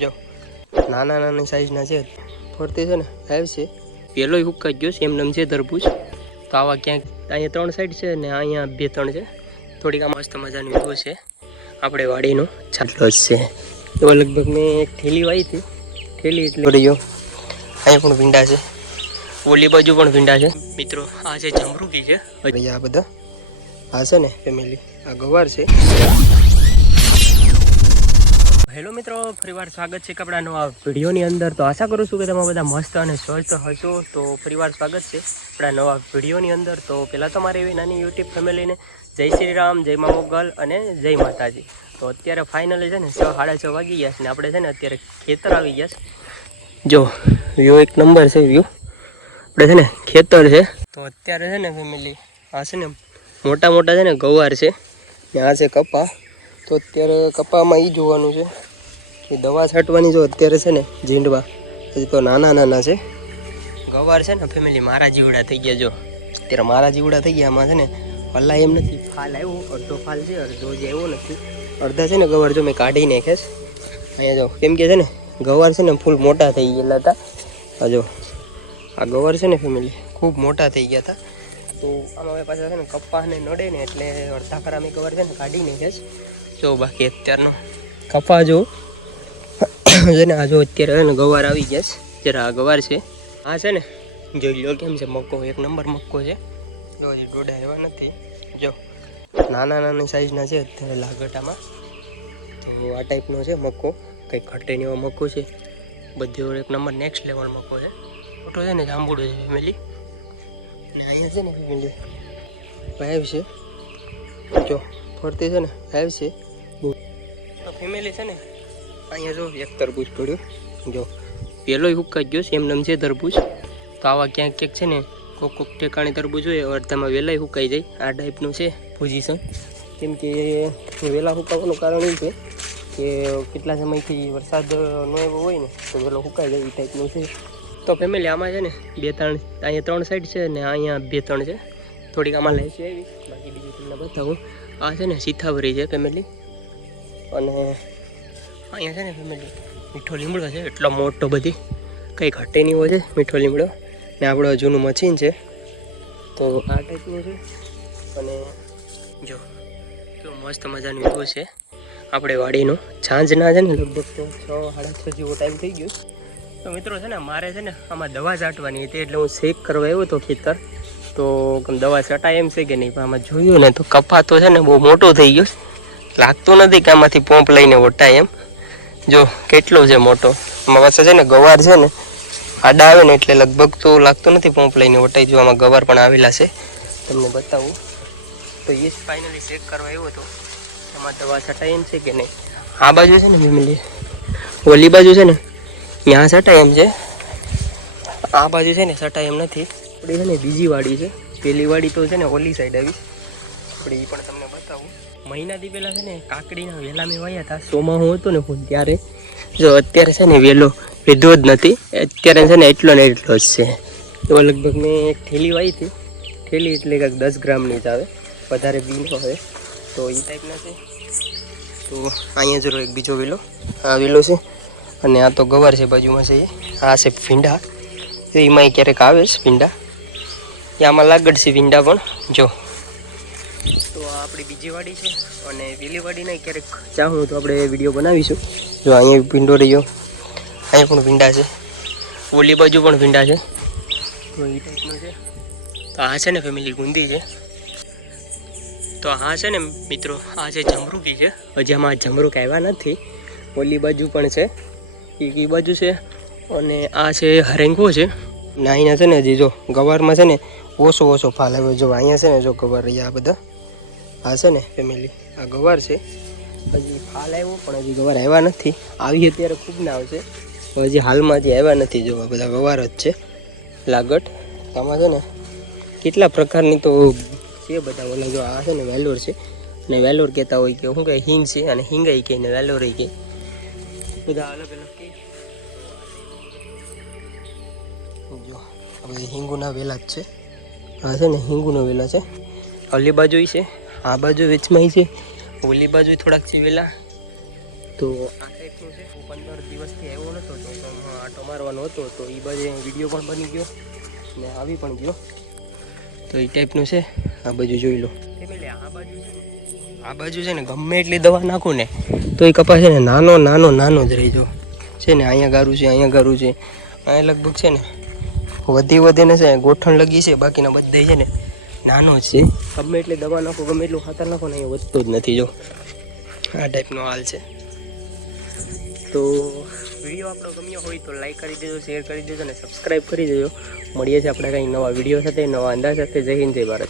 જો. નાના નાની સાઈઝના છે. ફરતી છે ને લાઈવ છે. પેલો હુકાઈ ગયો છે એમને છે તરબૂચ તો આવા ક્યાંક અહીંયા ત્રણ સાઈડ છે ને અહીંયા બે ત્રણ છે. થોડીક આ મસ્ત મજાની વ્યૂ છે. આપણે વાડીનો ચાલો છે. એવો લગભગ મેં એક થેલી વાવી હતી. થેલી એટલે રહ્યો અહીંયા પણ ભીંડા છે. ઓલી બાજુ પણ ભીંડા છે. મિત્રો, આ છે જમરૂકી છે. આ બધા. આ છે ને ફેમિલી આ ગવાર છે. હેલો મિત્રો, ફરીવાર સ્વાગત છે કપડાં નવા વિડીયોની અંદર. તો આશા કરું છું કે તમે બધા મસ્ત અને સ્વસ્થ હશો. તો ફરીવાર સ્વાગત છે આપણા નવા વિડીયોની અંદર. તો પહેલાં તો મારી એવી નાની યુટ્યુબ ફેમિલીને જય શ્રી રામ, જય મા મોગલ અને જય માતાજી. તો અત્યારે ફાઇનલી છે ને છ સાડા છ વાગી ગયા છે ને આપણે છે ને અત્યારે ખેતર આવી ગયા છે. જો વ્યૂ એક નંબર છે વ્યૂ આપણે છે ને ખેતર છે. તો અત્યારે છે ને ફેમિલી આ છે ને મોટા મોટા છે ને ગવાર છે. ને આ છે કપા. તો અત્યારે કપામાં એ જોવાનું છે કે દવા છાંટવાની જો અત્યારે છે ને ઝીંડવા, હજી તો નાના નાના છે. ગવાર છે ને ફેમિલી મારા જીવડા થઈ ગયા જો. અત્યારે મારા જીવડા થઈ ગયા, આમાં છે ને પલ્લા એમ નથી, ફાલ આવ્યો, અડધો ફાલ છે, અડધો જે આવ્યો નથી. અડધા છે ને ગવાર જો મેં કાઢી નાખેશ અહીંયા જો, કેમ કે છે ને ગવાર છે ને ફૂલ મોટા થઈ ગયેલા હતા. જો, આ ગવાર છે ને ફેમિલી ખૂબ મોટા થઈ ગયા હતા. તો આમાં પાછા છે ને કપ્પાને નડે ને એટલે અડધા ખરા મેં ગવાર છે ને કાઢી નાખેશ જો બાકી અત્યારનો કપા જો. જેને આ જો અત્યારે ને ગવાર આવી ગયા છે. જરા આ ગવાર છે. આ છે ને, જોઈ લો કેમ છે મક્કો. એક નંબર મક્કો છે. જો હજી ડોડા એવા નથી. જો, નાના નાની સાઈઝના છે અત્યારે લાગટામાં. તો આ ટાઈપનો છે મક્કો. કંઈક ઘટે ને એવો મક્કો છે. બધો એક નંબર નેક્સ્ટ લેવલ મક્કો છે. મોટો છે ને, જાંબુડો છે ફેમિલી અને અહીંયા છે ને ફેમિલી વાઈવ છે. જો, ફરતી છે ને વાઈવ છે. તો ફેમિલી છે ને? અહીંયા જો એક તરબૂચ પડ્યું. જો, પેલો હુકાઈ ગયો છે એમને છે તરબૂચ. તો આવા ક્યાંક ક્યાંક છે ને, કોક કોક ઠેકાણી તરબૂચ હોય, અડધામાં વહેલાય હુકાઈ જાય. આ ટાઈપનું છે પોઝિશન કેમ કે વહેલા હુકાવાનું કારણ એ છે કે કેટલા સમયથી વરસાદ ન એવો હોય ને, તો વહેલો હુકાઈ જાય એ ટાઈપનું છે. તો ફેમિલી આમાં છે ને, બે ત્રણ, અહીંયા ત્રણ સાઈડ છે ને, અહીંયા બે ત્રણ છે. થોડીક આમાં લે છે એવી બાકી બીજું તમને બતાવું. આ છે ને સીથાવરી છે ફેમિલી અને અહીંયા છે ને ફેમિલી મીઠો લીમડો છે, એટલો મોટો બધી. કંઈ ઘટે નહીં હોય છે, મીઠો લીમડો. ને આપણો જૂનું મશીન છે. તો આ ટાઈપનું છે. અને જો, કેવું મસ્ત મજાનું વ્યૂ છે. આપણે વાડીનો. સાંજના છે ને, લગભગ તો છ, સાડા છ જેવો ટાઈમ થઈ ગયો તો મિત્રો છે ને, મારે છે ને, આમાં દવા છાંટવાની હતી, એટલે હું શેક કરવા આવ્યો હતો ખેતર. તો દવા છટાય એમ છે કે નહીં, પણ આમાં જોયું ને, તો કપા તો છે ને, બહુ મોટો થઈ ગયો લાગતું નથી કે આમાંથી પોંપ લઈને વટાય એમ. જો, કેટલો છે મોટો. આમાં પાછા છે ને ગવાર છે ને, આડા આવે ને એટલે લગભગ તો લાગતું નથી પોંપ લઈને વટાઈ જો આમાં ગવાર પણ આવેલા છે. તમને બતાવું. તો એ ફાઇનલી ચેક કરવા આવ્યો હતો એમાં દવા છટાય એમ છે કે નહીં. આ બાજુ છે ને ફેમિલી ઓલી બાજુ છે ને ત્યાં છટાય એમ છે. આ બાજુ છે ને છટાય એમ નથી. આપણી છે ને બીજી વાડી છે. પેલી વાડી તો છે ને ઓલી સાઈડ આવી. આપણે એ પણ તમને બતાવું. મહિનાથી પહેલાં છે ને કાકડીના વેલા મેં વાયા હતા સોમાં હું હતો ને ફૂલ ત્યારે. જો અત્યારે છે ને વેલો લીધો જ નથી. અત્યારે છે ને એટલો ને એટલો જ છે. તો લગભગ મેં એક થેલી વાવી હતી. થેલી એટલે કંઈક દસ ગ્રામની જ આવે. વધારે બી ન આવે. તો એ ટાઈપના છે. તો અહીંયા જરૂર એક બીજો વેલો. આ વેલો છે. અને આ તો ગવાર છે બાજુમાં છે એ. આ છે ભીંડા. તો એમાં ક્યારેક આવે છે ભીંડા. એ આમાં લાગડ છે ભીંડા પણ. જો. આપણી બીજી વાડી છે અને પેલી વાડીને ક્યારેક ચાહું તો આપણે વીડિયો બનાવીશું. જો અહીંયા ભીંડો રહ્યો. અહીંયા પણ ભીંડા છે. ઓલી બાજુ પણ ભીંડા છે. તો એ ટાઈપનું છે. તો આ છે ને ફેમિલી ગુંદી છે. તો આ છે ને મિત્રો, આ છે જમરૂકી છે. હજી આમાં જમરૂક આવ્યા નથી. ઓલી બાજુ પણ છે. એ બાજુ છે. અને આ છે હરેંગો છે. ના અહીંયા છે ને હજી જો ગવારમાં છે ને ઓછો ઓછો ફાલ આવ્યો. જો અહીંયા છે ને જો ગવાર રહ્યા આ બધા. આ છે ને ફેમિલી આ ગવાર છે. હજી હાલ આવ્યો, પણ હજી ગવાર આવ્યા નથી. આવી અત્યારે ખૂબ ના આવશે હજી હાલમાં હજી આવ્યા નથી જો બધા ગવાર જ છે. લાગટ. આમાં છે ને કેટલા પ્રકારની તો છે બધા ઓલા જો આ છે ને વેલોર છે. અને વેલોર કહેતા હોય કે શું કહે હિંગ છે અને હિંગાઈ કહે ને વેલોર કહે બધા અલગ અલગ કહે જો બધી હિંગુના વેલા જ છે. આ છે ને હિંગુના વેલા છે. અલી બાજુ છે. આ બાજુ વેચમાં છે. ઓલી બાજુ થોડાક છે વેલા તો આ ટાઈપનું છે. હું પંદર દિવસથી આવ્યો નહોતો તો આટો મારવાનો હતો તો એ બાજુ વીડિયો પણ બની ગયો ને આવી પણ ગયો. તો એ ટાઈપનું છે. આ બાજુ જોઈ લો. આ બાજુ આ બાજુ છે ને ગમે એટલી દવા નાખું ને તો એ કપાસ છે ને નાનો નાનો નાનો જ રહી જો છે ને અહીંયા ગારું છે અહીંયા ગારું છે. અહીંયા લગભગ છે ને વધી વધીને છે ગોઠણ લગી છે બાકીના બધા છે ને નાનો છે. ગમે એટલી દવા નાખો, ગમે એટલું ખાતર નાખો ને એ વધતો જ નથી, જો. આ ટાઈપનો હાલ છે. તો વીડિયો આપણો ગમ્યો હોય તો લાઈક કરી દેજો શેર કરી દેજો અને સબસ્ક્રાઈબ કરી દેજો. મળીએ છીએ આપણે કંઈ નવા વીડિયો સાથે, નવા અંદાજ સાથે. જય હિન્દ, જય ભારત.